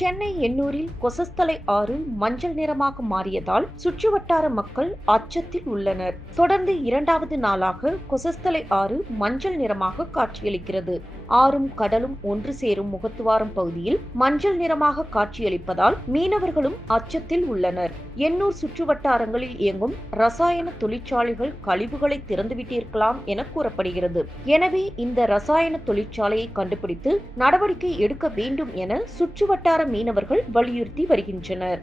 சென்னை எண்ணூரில் கொசஸ்தலை ஆறு மஞ்சள் நிறமாக மாறியதால் சுற்றுவட்டார மக்கள் அச்சத்தில் உள்ளனர். தொடர்ந்து இரண்டாவது நாளாக கொசஸ்தலை ஆறு மஞ்சள் நிறமாக காட்சியளிக்கிறது. ஆறும் கடலும் ஒன்று சேரும் முகத்துவாரம் பகுதியில் மஞ்சள் நிறமாக காட்சியளிப்பதால் மீனவர்களும் அச்சத்தில் உள்ளனர். எண்ணூர் சுற்றுவட்டாரங்களில் இயங்கும் ரசாயன தொழிற்சாலைகள் கழிவுகளை திறந்துவிட்டிருக்கலாம் என கூறப்படுகிறது. எனவே இந்த ரசாயன தொழிற்சாலையை கண்டுபிடித்து நடவடிக்கை எடுக்க வேண்டும் என சுற்றுவட்டார மீனவர்கள் வலியுறுத்தி வருகின்றனர்.